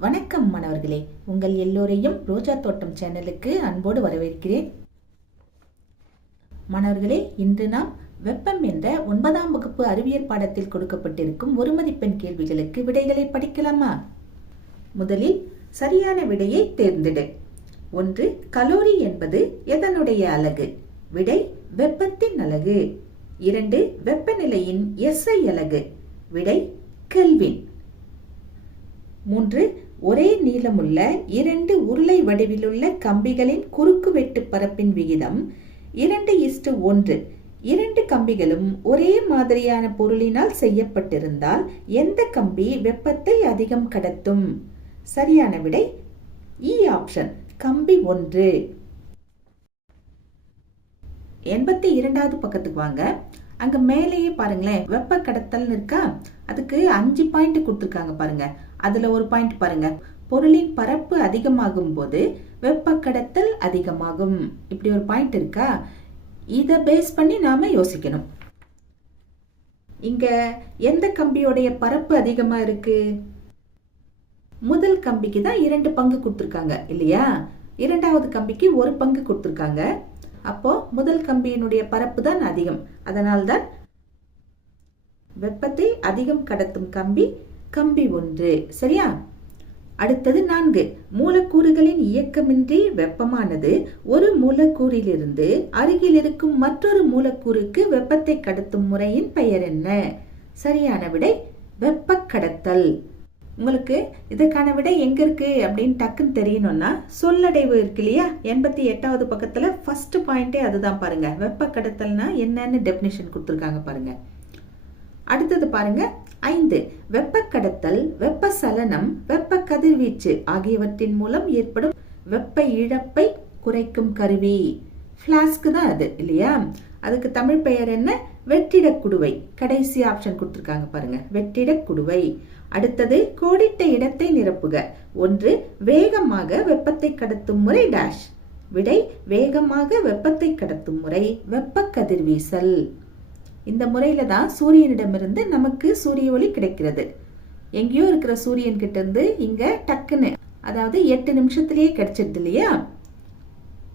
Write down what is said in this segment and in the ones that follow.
வணக்கம் மாணவர்களே. உங்கள் எல்லோரையும் ரோஜா தோட்டம் சேனலுக்கு அன்போடு வரவேற்கிறேன். மாணவர்களே இன்று நாம் வெப்பம் என்ற ஒன்பதாம் வகுப்பு அறிவியல் பாடத்தில் கொடுக்கப்பட்டிருக்கும் ஒரு மதிப்பெண் கேள்விகளுக்கு விடைகளை படிக்கலாமா? முதலில் சரியான விடையை தேர்ந்தெடு. ஒன்று கலோரி என்பது எதனுடைய அலகு? விடை வெப்பத்தின் அலகு. இரண்டு வெப்பநிலையின் எஸ்ஐ அலகு. விடை கெல்வின். மூன்று ஒரே நீளமுள்ள இரண்டு உருளை வடிவிலுள்ள கம்பிகளின் குறுக்கு வெட்டு பரப்பின் விகிதம் இரண்டு இஸ்டு ஒன்று. இரண்டு கம்பிகளும் ஒரே மாதிரியான பொருளினால் செய்யப்பட்டிருந்தால் எந்த கம்பி வெப்பத்தை அதிகம் கடத்தும்? சரியான விடை e இ ஆப்ஷன் கம்பி ஒன்று. எண்பத்தி இரண்டாவது பக்கத்துக்கு வாங்க. அங்க மேலேயே பாருங்களேன் வெப்ப கடத்தல்னு இருக்கா? அதுக்கு அஞ்சு பாயிண்ட் கொடுத்துருக்காங்க பாருங்க. அதுல ஒரு பாயிண்ட் பாருங்க. பொருளின் பரப்பு அதிகமாகும் போது வெப்ப கடத்தல் அதிகமாகும். இப்படி ஒரு பாயிண்ட் இருக்கா? இதை பேஸ் பண்ணி நாம யோசிக்கணும். இங்க எந்த கம்பியோடைய பரப்பு அதிகமா இருக்கு? முதல் கம்பிக்கு தான் இரண்டு பங்கு கொடுத்துருக்காங்க இல்லையா? இரண்டாவது கம்பிக்கு ஒரு பங்கு கொடுத்துருக்காங்க. அப்போ முதல் கம்பியினுடைய பரப்பு தான் அதிகம். அதனால்தான் வெப்பத்தை அதிகம் கடத்தும் கம்பி கம்பி ஒன்று. சரியா? அடுத்தது நான்கு. மூலக்கூறுகளின் இயக்கமின்றி வெப்பமானது ஒரு மூலக்கூறிலிருந்து அருகில் இருக்கும் மற்றொரு மூலக்கூறுக்கு வெப்பத்தை கடத்தும் முறையின் பெயர் என்ன? சரியான விடை வெப்ப கடத்தல். உங்களுக்கு இதற்கான விடை எங்க இருக்கு அப்படின்னு டக்குன்னு தெரியணும்னா சொல்லடைவு இருக்கு இல்லையா? எண்பத்தி எட்டாவது பக்கத்துல ஃபர்ஸ்ட் பாயிண்டே அதுதான் பாருங்க. வெப்ப கடத்தல்னா என்னன்னு டெபினிஷன் கொடுத்துருக்காங்க பாருங்க. அடுத்தது பாருங்க ஐந்து வெப்ப கடத்தல் வெப்ப சலனம் வெப்ப கதிர்வீச்சு ஆகியவற்றின் மூலம் ஏற்படும் வெப்ப இழப்பை குறைக்கும் கருவி. ஃப்ளாஸ்க்கு தான் அது இல்லையா? அதுக்கு தமிழ் பெயர் என்ன? வெற்றிட குடுவை. கடைசி ஆப்ஷன் கொடுத்துருக்காங்க பாருங்க வெற்றிட குடுவை. அடுத்தது கோடிட்ட இடத்தை நிரப்புக. ஒன்று வேகமாக வெப்பத்தை கடத்தும் முறை டேஷ் விடை வேகமாக வெப்பத்தை கடத்தும் முறை வெப்ப கதிர்வீசல் இந்த முறையில தான் சூரியனிடமிருந்து நமக்கு சூரிய ஒளி கிடைக்கிறது. எங்கேயோ இருக்கிற சூரியன் கிட்ட இருந்து இங்க டக்குன்னு அதாவது எட்டு நிமிஷத்திலேயே கிடைச்சிருது இல்லையா?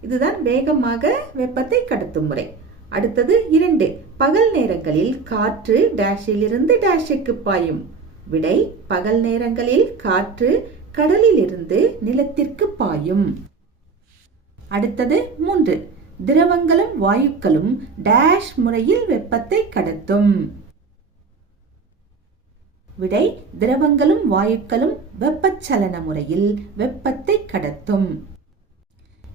இதுதான் வேகமாக வெப்பத்தை கடத்தும் முறை. அடுத்தது இரண்டு பகல் நேரங்களில் காற்று டேஷில் இருந்து டேஷுக்கு பாயும். விடை பகல் நேரங்களில் காற்று கடலில் இருந்து நிலத்திற்கு பாயும். அடுத்தது மூன்று திரவங்களும் வாயுக்களும் டேஷ் முறையில் வெப்பத்தை கடத்தும். விடை திரவங்களும் வாயுக்களும் வெப்பச்சலன முறையில் வெப்பத்தை கடத்தும்.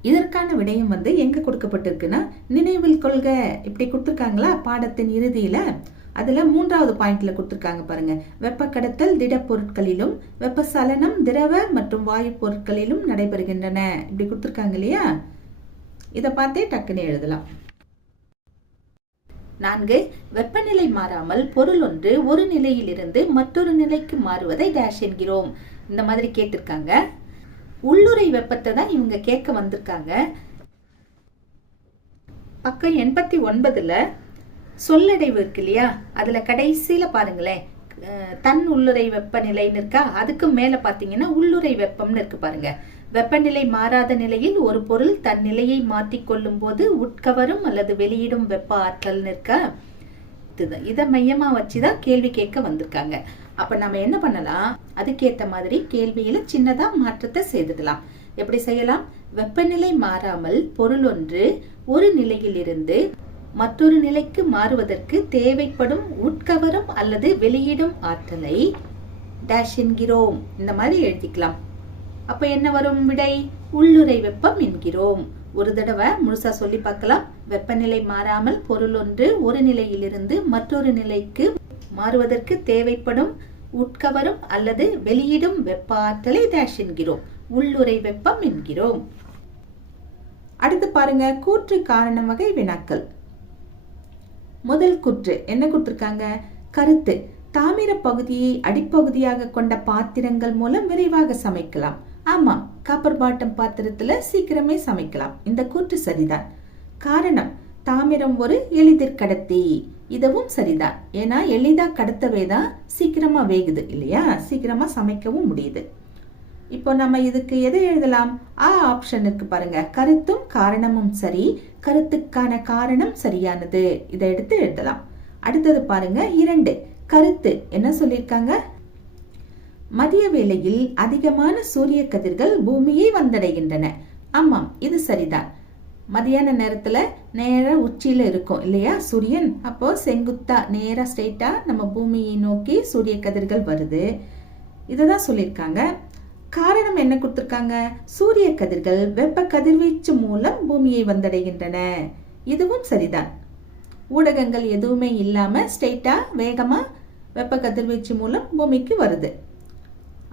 இதற்கான விடயம் வந்து எங்க கொடுக்கப்பட்டிருக்குன்னா நினைவில் கொள்க. இப்படி கொடுத்துருக்காங்களா? பாடத்தின் இறுதியில. அதுல மூன்றாவது பாயிண்ட்ல கொடுத்துருக்காங்க பாருங்க. வெப்ப கடத்தல் திட பொருட்களிலும் வெப்பசலனம் திரவ மற்றும் வாயு பொருட்களிலும் நடைபெறுகின்றன. இப்படி கொடுத்துருக்காங்க இல்லையா? இதை பார்த்தே டக்குன்னு எழுதலாம். நான்கு வெப்பநிலை மாறாமல் பொருள் ஒன்று ஒரு நிலையிலிருந்து மற்றொரு நிலைக்கு மாறுவதை டேஷ் என்கிறோம். இந்த மாதிரி கேட்டிருக்காங்க. உள்ளுரை வெப்பத்தை தான் இவங்க கேட்க வந்திருக்காங்க. பக்கம் எண்பத்தி ஒன்பதுல சொல்லடைவு இருக்கு இல்லையா? அதுல கடைசியில பாருங்களேன். தன் உள்ளுரை வெப்பநிலைன்னு இருக்கா? அதுக்கு மேல பாத்தீங்கன்னா உள்ளுரை வெப்பம்னு இருக்கு பாருங்க. வெப்பநிலை மாறாத நிலையில் ஒரு பொருள் தன் நிலையை மாற்றிக்கொள்ளும் போது உட்கவரும் அல்லது வெளியிடும் வெப்ப ஆற்றல்னு நிற்க இதுதான் இதை மையமா வச்சுதான் கேள்வி கேட்க வந்திருக்காங்க. அப்ப நம்ம என்ன பண்ணலாம்? அதுக்கேத்த மாதிரி கேள்வியில சின்னதா மாற்றத்தை செய்துடலாம். எப்படி செய்யலாம்? வெப்பநிலை மாறாமல் பொருள் ஒன்று ஒரு நிலையிலிருந்து மற்றொரு நிலைக்கு மாறுவதற்கு தேவைப்படும் உட்கவரும் அல்லது வெளியிடும் ஆற்றலை டேஷ் என்கிறோம். இந்த மாதிரி எழுதிக்கலாம். அப்ப என்ன வரும் விடை? உள்ளுரை வெப்பம் என்கிறோம். ஒரு தடவை முழுசா சொல்லி பார்க்கலாம். வெப்பநிலை மாறாமல் பொருள் ஒன்று ஒரு நிலையிலிருந்து மற்றொரு நிலைக்கு மாறுவதற்கு தேவைப்படும் உட்கவரும் அல்லது வெளியிடும் வெப்ப ஆற்றலை டேஷ் என்கிறோம். உள்ளுரை வெப்பம் என்கிறோம். அடுத்து பாருங்க கூற்று காரணம் வகை வினாக்கள். முதல் கூற்று என்ன கொடுத்துருக்காங்க? கருத்து. தாமிர பகுதியை அடிப்பகுதியாக கொண்ட பாத்திரங்கள் மூலம் விரைவாக சமைக்கலாம். ஆமா காப்பர் பாட்டம் பாத்திரத்துல சீக்கிரமே சமைக்கலாம். இந்த கூற்று சரிதான். காரணம் தாமிரம் ஒரு எளிதிர் கடத்தி. இதுவும் சரிதான். ஏன்னா எளிதா கடத்தவே தான் சீக்கிரமா வேகுது இல்லையா? சீக்கிரமா சமைக்கவும் முடியுது. இப்போ நம்ம இதுக்கு எதை எழுதலாம்? ஆ ஆப்ஷன் இருக்கு பாருங்க. கருத்தும் காரணமும் சரி கருத்துக்கான காரணம் சரியானது. இதை எடுத்து எழுதலாம். அடுத்தது பாருங்க இரண்டு. கருத்து என்ன சொல்லியிருக்காங்க? மதிய வேளையில் அதிகமான சூரிய கதிர்கள் பூமியை வந்தடைகின்றன. ஆமாம் இது சரிதான். மதியான நேரத்துல நேராக உச்சியில இருக்கும் இல்லையா? சூரியன். அப்போ செங்குத்தா நேரா ஸ்ட்ரெயிட்டாக நம்ம பூமியை நோக்கி சூரிய கதிர்கள் வருது. இதை தான் சொல்லியிருக்காங்க. காரணம் என்ன கொடுத்துருக்காங்க? சூரிய கதிர்கள் வெப்ப கதிர்வீச்சு மூலம் பூமியை வந்தடைகின்றன. இதுவும் சரிதான். ஊடகங்கள் எதுவுமே இல்லாம ஸ்ட்ரெயிட்டாக வேகமா வெப்ப கதிர்வீச்சு மூலம் பூமிக்கு வருது.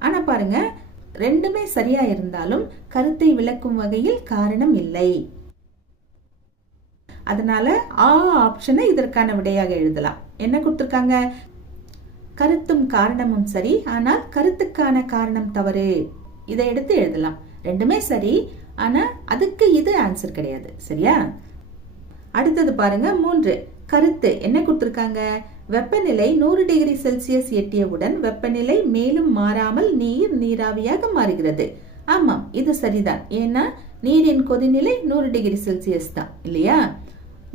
ஆனால் பாருங்க ரெண்டுமே சரியா இருந்தாலும் கருத்தை விளக்கும் வகையில் காரணம் இல்லை. அதனால ஆ ஆப்ஷனை இதற்கான விடையாக எழுதலாம். என்ன கொடுத்துருக்காங்க? கருத்தும் காரணமும் சரி ஆனால் கருத்துக்கான காரணம் தவறு. இதை எடுத்து எழுதலாம். ரெண்டுமே சரி ஆனா அதுக்கு இது ஆன்சர் கிடையாது. சரியா? அடுத்தது பாருங்க மூன்று. கருத்து என்ன கொடுத்துருக்காங்க? வெப்பநிலை நூறு டிகிரி செல்சியஸ் எட்டியவுடன் வெப்பநிலை மேலும் மாறாமல் நீர் நீராவியாக மாறுகிறது. ஆமாம் இது சரிதான். ஏன்னா நீரின் கொதிநிலை நூறு டிகிரி செல்சியஸ் தான் இல்லையா?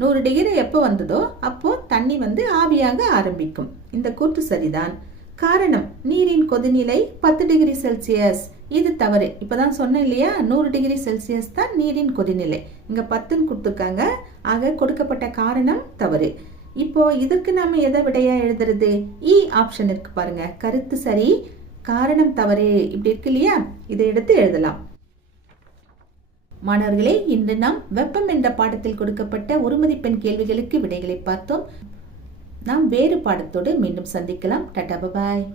நூறு டிகிரி எப்போ வந்ததோ அப்போ தண்ணி வந்து ஆவியாக ஆரம்பிக்கும். இந்த கூற்று சரிதான். காரணம் நீரின் கொதிநிலை பத்து டிகிரி செல்சியஸ். இது தவறு. இப்போதான் சொன்னேன் இல்லையா? நூறு டிகிரி செல்சியஸ் தான் நீரின் கொதிநிலை. இங்கே பத்துன்னு கொடுத்துருக்காங்க. ஆக கொடுக்கப்பட்ட காரணம் தவறு. இப்போ இதற்கு நாம எதை விடையா எழுதுறது? E இ ஆப்ஷன் இருக்கு பாருங்க. கருத்து சரி காரணம் தவறு இப்படி இருக்கு இல்லையா? இதை எடுத்து எழுதலாம். மாணவர்களே இன்று நாம் வெப்பம் என்ற பாடத்தில் கொடுக்கப்பட்ட ஒரு மதிப்பெண் கேள்விகளுக்கு விடைகளை பார்த்தோம். நாம் வேறு பாடத்தோடு மீண்டும் சந்திக்கலாம். டட்டா பாய்